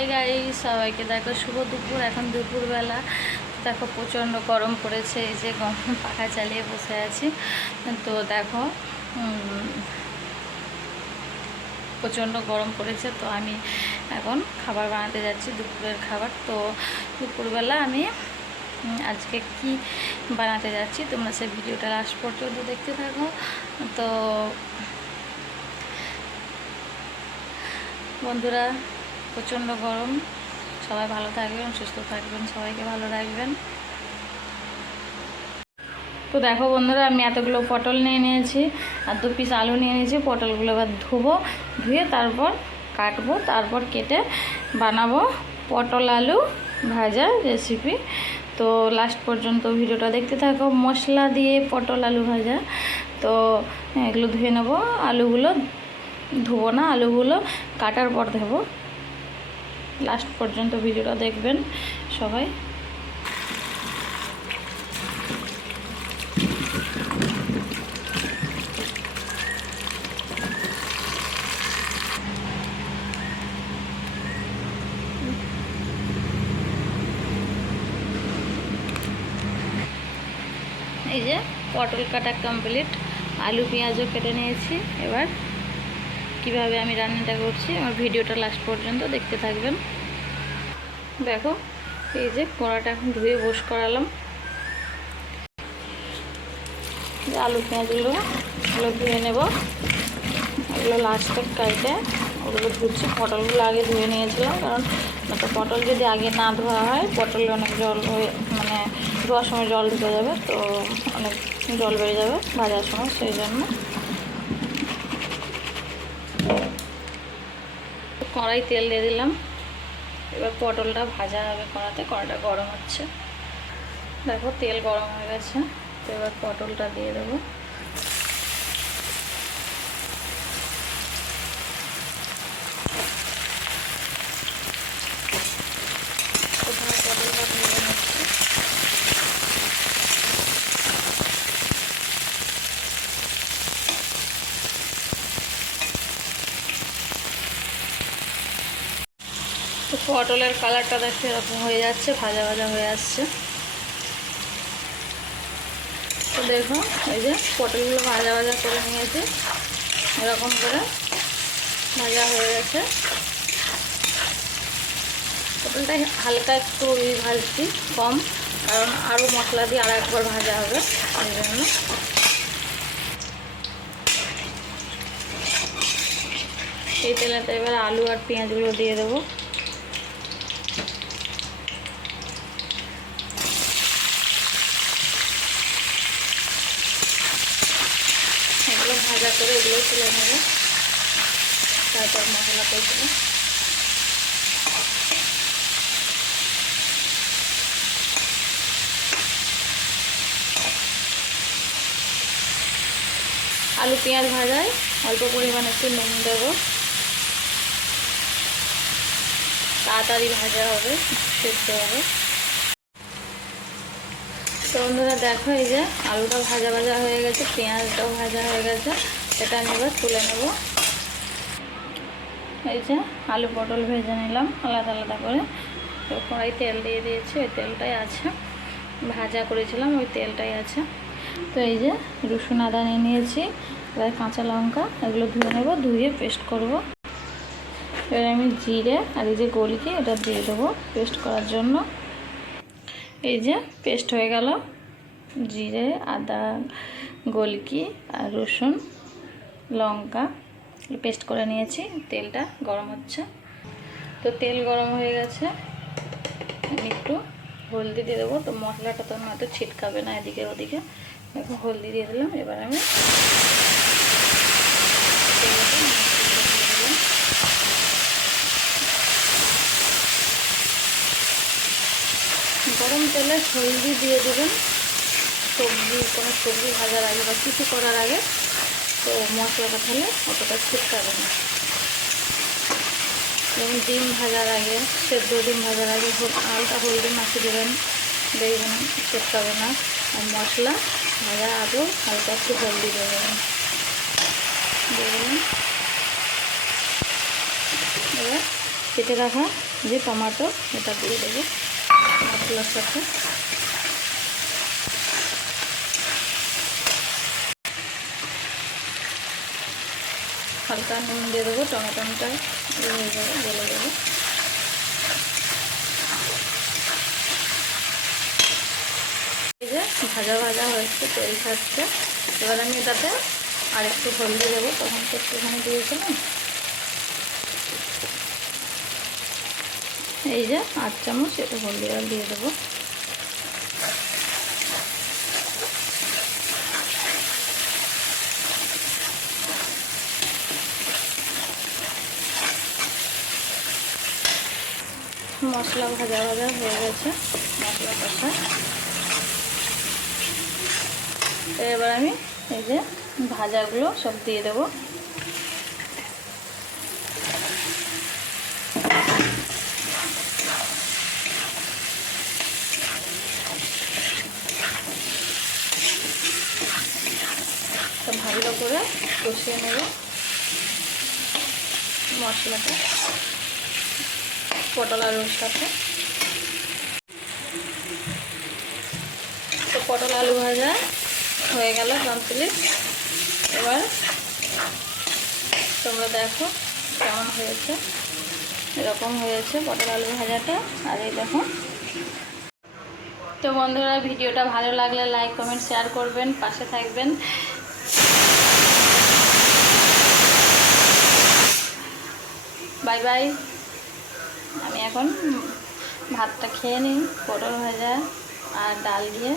High গাই সবাইকে দেখো শুভ দুপুর, এখন দুপুরবেলা। দেখো প্রচণ্ড গরম পড়েছে, এই যে গরম পাখা চালিয়ে বসে আছি। তো দেখো প্রচণ্ড গরম পড়েছে, তো আমি এখন খাবার বানাতে যাচ্ছি, দুপুরের খাবার। তো দুপুরবেলা আমি আজকে কি বানাতে যাচ্ছি, তোমরা সে ভিডিওটা লাস্ট পর্যন্ত দেখতে থাকো। তো বন্ধুরা প্রচণ্ড গরম। সবাই ভালো থাকবেন, সুস্থ থাকবেন, সবাইকে ভালো রাখবেন। তো দেখো বন্ধুরা, আমি এতগুলো পটল নিয়ে নিয়েছি, আর দু পিস আলু নিয়ে নিয়েছি। পটলগুলো এবার ধুবো, ধুয়ে তারপর কাটবো, তারপর কেটে বানাবো পটল আলু ভাজা রেসিপি তো লাস্ট পর্যন্ত ভিডিওটা দেখতে থাকো। মশলা দিয়ে পটল আলু ভাজা। তো এগুলো ধুয়ে নেব। আলুগুলো ধুবো না, আলুগুলো কাটার পর দেবো লাস্ট পর্যন্ত ভিডিওটা দেখবেন সবাই। এই যে পটল কাটা কমপ্লিট আলু পেঁয়াজও কেটে নিয়েছি এবার। কীভাবে আমি রান্নাটা করছি, আমার ভিডিওটা লাস্ট পর্যন্ত দেখতে থাকবেন। দেখো, এই যে কড়াটা এখন ধুয়ে বস করালাম। আলু পেঁয়াজগুলো ওগুলো ধুয়ে নেব। এগুলো লাস্টে কাইটে ওগুলো ধুচ্ছি। পটলগুলো আগে ধুয়ে নিয়েছিলাম, কারণ একটা পটল যদি আগে না ধোয়া হয়, পটলে অনেক জল হয়ে মানে ধোয়ার সময় জল ঢুকে যাবে, তো অনেক জল বেড়ে যাবে ভাজার সময়, সেই জন্য কড়াই তেল দিয়ে দিলাম। এবার পটলটা ভাজা হবে কড়াতে, কড়াটা গরম হচ্ছে। দেখো তেল গরম হয়ে গেছে, তো এবার পটলটা দিয়ে দেবো প্রথমে পটলটা ভেজে নিচ্ছি তো পটলের কালারটা দেখতে এরকম হয়ে যাচ্ছে, ভাজা ভাজা হয়ে আসছে। তো দেখো, এই যে পটলগুলো ভাজা ভাজা করে নিয়েছি, এরকম করে ভাজা হয়ে গেছে। পটলটা হালকা একটু ই ভাজছি, কম, কারণ আরও মশলা দিয়ে আর একবার ভাজা হবে, এই জন্য। এই তেলেতে এবার আলু আর পেঁয়াজগুলো দিয়ে দেবো। ভাজা করে এগুলো তুলে নেব। তারপর মশলা করব আলু পেঁয়াজ ভাজায় অল্প পরিমাণে একটু নুন দেবো। তাড়াতাড়ি ভাজা হবে, সেদ্ধ হবে। তো বন্ধুরা দেখো এই যে আলুটা ভাজা ভাজা হয়ে গেছে, পেঁয়াজটাও ভাজা হয়ে গেছে এটা আমি এবার তুলে নেব। এই যে আলু পটল ভেজে নিলাম আলাদা আলাদা করে। তো কড়াই তেল দিয়ে দিয়েছি, ওই তেলটাই আছে। ভাজা করেছিলাম, ওই তেলটাই আছে। তো এই যে রসুন আদা নিয়ে নিয়েছি, এবার কাঁচা লঙ্কা, এগুলো ধুয়ে নেব, ধুয়ে পেস্ট করব। এবার আমি জিরে আর এই যে গোলকি এটা দিয়ে দেবো পেস্ট করার জন্য। এই যে পেস্ট হয়ে গেল। জিরে, আদা, গোলকি আর রসুন, লঙ্কা পেস্ট করে নিয়েছি। তেলটা গরম হচ্ছে। তো তেল গরম হয়ে গেছে। আমি একটু হলদি দিয়ে দেবো। তো মশলাটা তো হয়তো ছিটকাবে না এদিকে ওদিকে। দেখো, হলদি দিয়ে দিলাম। এবার আমি তেলটা মশলাটা দিয়ে দিলাম গরম তেলে হলদি দিয়ে দেবেন। সবজি, কোনো সবজি ভাজার আগে বা কিছু করার আগে। তো মশলাটা তাহলে অতটা ছিটকাবে না। যেমন ডিম ভাজার আগে, সেদ্ধ ডিম ভাজার আগে হালকা হলদি মাখিয়ে দেবেন। দেখবেন ছিটকাবে না। আর মশলা ভাজার আগেও হালকা একটু হলদি দেবেন। দেবেন এবার কেটে রাখা যে টমেটো, এটা দিয়ে দেবো। মশলার সাথে হালকা নুন দিয়ে দেবো, টমেটোটা হয়ে যাবে গলে যাবে ভাজা ভাজা হয়েছে, তেল ছাড়ছে। এবার আমি এটাতে আর একটু হলদি দেবো, তখন তো একটুখানি দিয়েছিলাম এই যে আট চামচ একটু হলদি আর দিয়ে দেবো। মশলা ভাজা ভাজা হয়ে গেছে, মশলা কষা। এবার আমি এই যে ভাজাগুলো সব দিয়ে দেবো তো ভালো করে কষিয়ে নেব মশলাটা, পটল আলুর সাথে। তো পটল আলু ভাজা হয়ে গেল কমপ্লিট এবার তোমরা দেখো কেমন হয়েছে। এরকম হয়েছে পটল আলু ভাজাটা, আর এই দেখো। তো বন্ধুরা, ভিডিওটা ভালো লাগলে লাইক কমেন্ট শেয়ার করবেন, পাশে থাকবেন। বাই আমি এখন ভাতটা খেয়ে নিই পটল ভাজা আর ডাল দিয়ে।